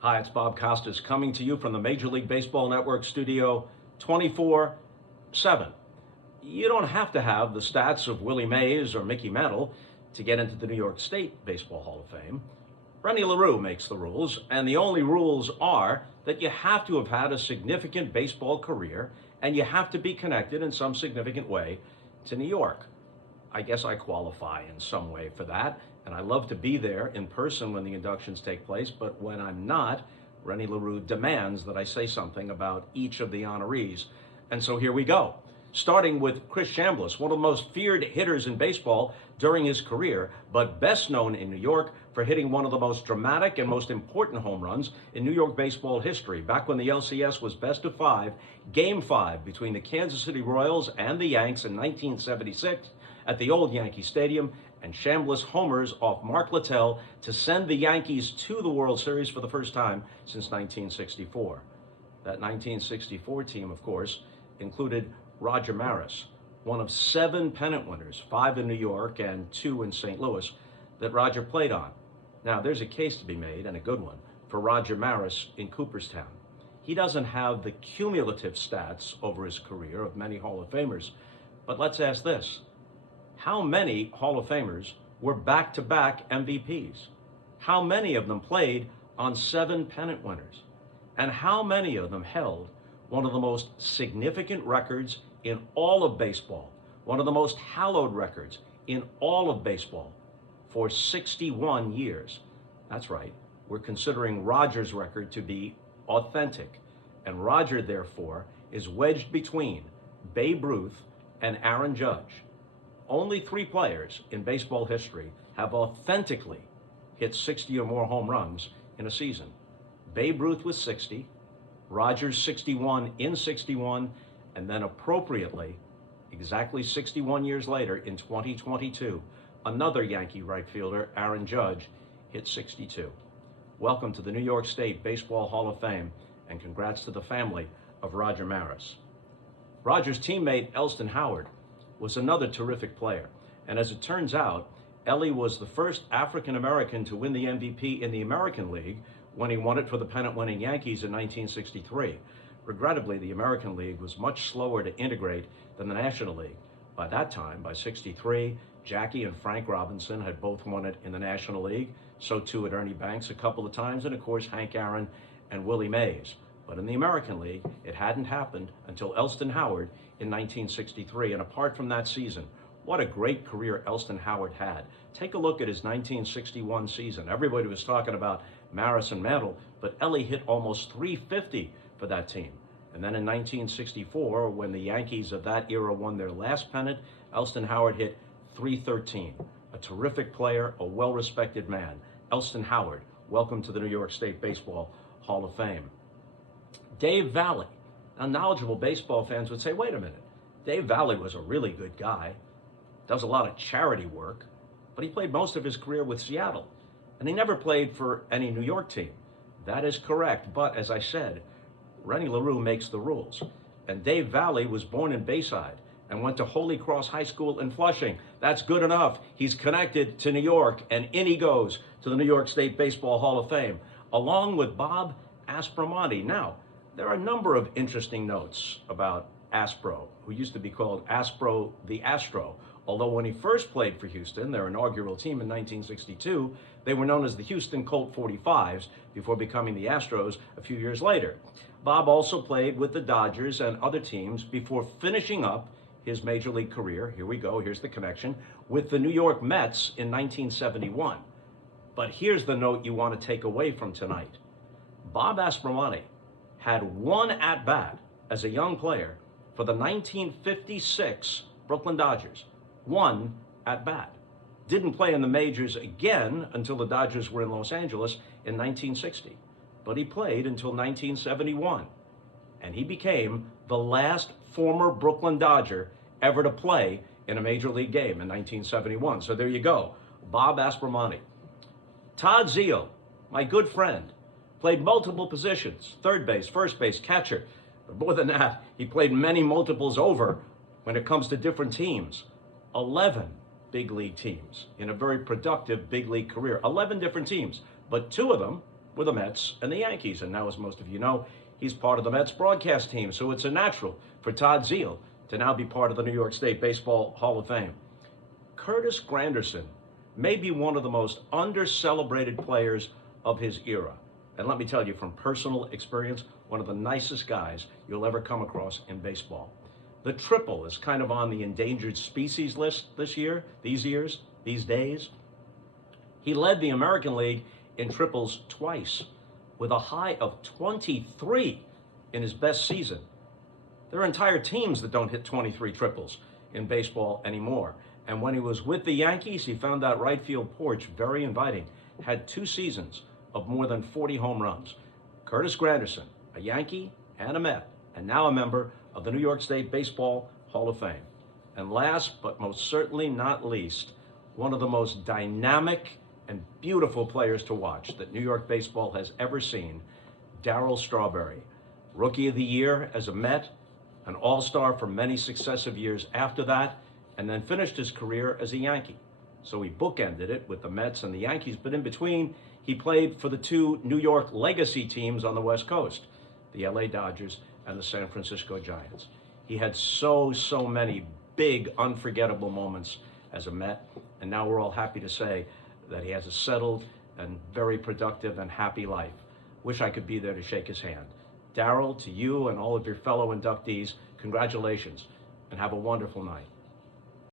Hi, it's Bob Costas coming to you from the Major League Baseball Network studio 24/7. You don't have to have the stats of Willie Mays or Mickey Mantle to get into the New York State Baseball Hall of Fame. Rennie LaRue makes the rules, and the only rules are that you have to have had a significant baseball career and you have to be connected in some significant way to New York. I guess I qualify in some way for that, and I love to be there in person when the inductions take place, but when I'm not, Rennie LaRue demands that I say something about each of the honorees. And so here we go. Starting with Chris Chambliss, one of the most feared hitters in baseball during his career, but best known in New York for hitting one of the most dramatic and most important home runs in New York baseball history. Back when the LCS was best of five, Game 5 between the Kansas City Royals and the Yanks in 1976 at the old Yankee Stadium, and Chambliss homers off Mark Littell to send the Yankees to the World Series for the first time since 1964. That 1964 team, of course, included Roger Maris, one of 7 pennant winners, 5 in New York and 2 in St. Louis, that Roger played on. Now, there's a case to be made, and a good one, for Roger Maris in Cooperstown. He doesn't have the cumulative stats over his career of many Hall of Famers, but let's ask this. How many Hall of Famers were back-to-back MVPs? How many of them played on 7 pennant winners? And how many of them held one of the most significant records in all of baseball, one of the most hallowed records in all of baseball for 61 years? That's right, we're considering Roger's record to be authentic, and Roger, therefore, is wedged between Babe Ruth and Aaron Judge. Only 3 players in baseball history have authentically hit 60 or more home runs in a season. Babe Ruth was 60, Rogers 61 in 61, and then appropriately, exactly 61 years later in 2022, another Yankee right fielder, Aaron Judge, hit 62. Welcome to the New York State Baseball Hall of Fame, and congrats to the family of Roger Maris. Roger's teammate, Elston Howard, was another terrific player. And as it turns out, Ellie was the first African-American to win the MVP in the American League when he won it for the pennant-winning Yankees in 1963. Regrettably, the American League was much slower to integrate than the National League. By that time, by 63, Jackie and Frank Robinson had both won it in the National League. So too had Ernie Banks a couple of times, and of course, Hank Aaron and Willie Mays. But in the American League, it hadn't happened until Elston Howard in 1963. And apart from that season, what a great career Elston Howard had. Take a look at his 1961 season. Everybody was talking about Maris and Mantle, but Ellie hit almost 350 for that team. And then in 1964, when the Yankees of that era won their last pennant, Elston Howard hit 313. A terrific player, a well-respected man. Elston Howard, welcome to the New York State Baseball Hall of Fame. Dave Valle. Now, knowledgeable baseball fans would say, wait a minute, Dave Valle was a really good guy, does a lot of charity work, but he played most of his career with Seattle, and he never played for any New York team. That is correct, but as I said, Rennie LaRue makes the rules, and Dave Valle was born in Bayside and went to Holy Cross High School in Flushing. That's good enough. He's connected to New York, and in he goes to the New York State Baseball Hall of Fame, along with Bob Aspromonte. Now, there are a number of interesting notes about Aspro, who used to be called Aspro the Astro. Although when he first played for Houston, their inaugural team in 1962, they were known as the Houston Colt 45s before becoming the Astros a few years later. Bob also played with the Dodgers and other teams before finishing up his major league career, here we go, here's the connection, with the New York Mets in 1971. But here's the note you want to take away from tonight. Bob Aspromonte had one at-bat as a young player for the 1956 Brooklyn Dodgers. One at-bat. Didn't play in the majors again until the Dodgers were in Los Angeles in 1960. But he played until 1971. And he became the last former Brooklyn Dodger ever to play in a major league game in 1971. So there you go, Bob Aspromonte. Todd Zeile, my good friend, played multiple positions, third base, first base, catcher. But more than that, he played many multiples over when it comes to different teams. 11 big league teams in a very productive big league career. 11 different teams, but 2 of them were the Mets and the Yankees. And now, as most of you know, he's part of the Mets broadcast team. So it's a natural for Todd Zeile to now be part of the New York State Baseball Hall of Fame. Curtis Granderson may be one of the most under-celebrated players of his era. And let me tell you from personal experience, one of the nicest guys you'll ever come across in baseball. The triple is kind of on the endangered species list these days. He led the American League in triples twice, with a high of 23 in his best season. There are entire teams that don't hit 23 triples in baseball anymore. And when he was with the Yankees, he found that right field porch very inviting. Had 2 seasons of more than 40 home runs. Curtis Granderson, a Yankee and a Met, and now a member of the New York State Baseball Hall of Fame. And last, but most certainly not least, one of the most dynamic and beautiful players to watch that New York baseball has ever seen, Darryl Strawberry. Rookie of the Year as a Met, an All-Star for many successive years after that, and then finished his career as a Yankee. So he bookended it with the Mets and the Yankees, but in between, he played for the 2 New York legacy teams on the West Coast, the LA Dodgers and the San Francisco Giants. He had so many big, unforgettable moments as a Met, and now we're all happy to say that he has a settled and very productive and happy life. Wish I could be there to shake his hand. Darryl, to you and all of your fellow inductees, congratulations, and have a wonderful night.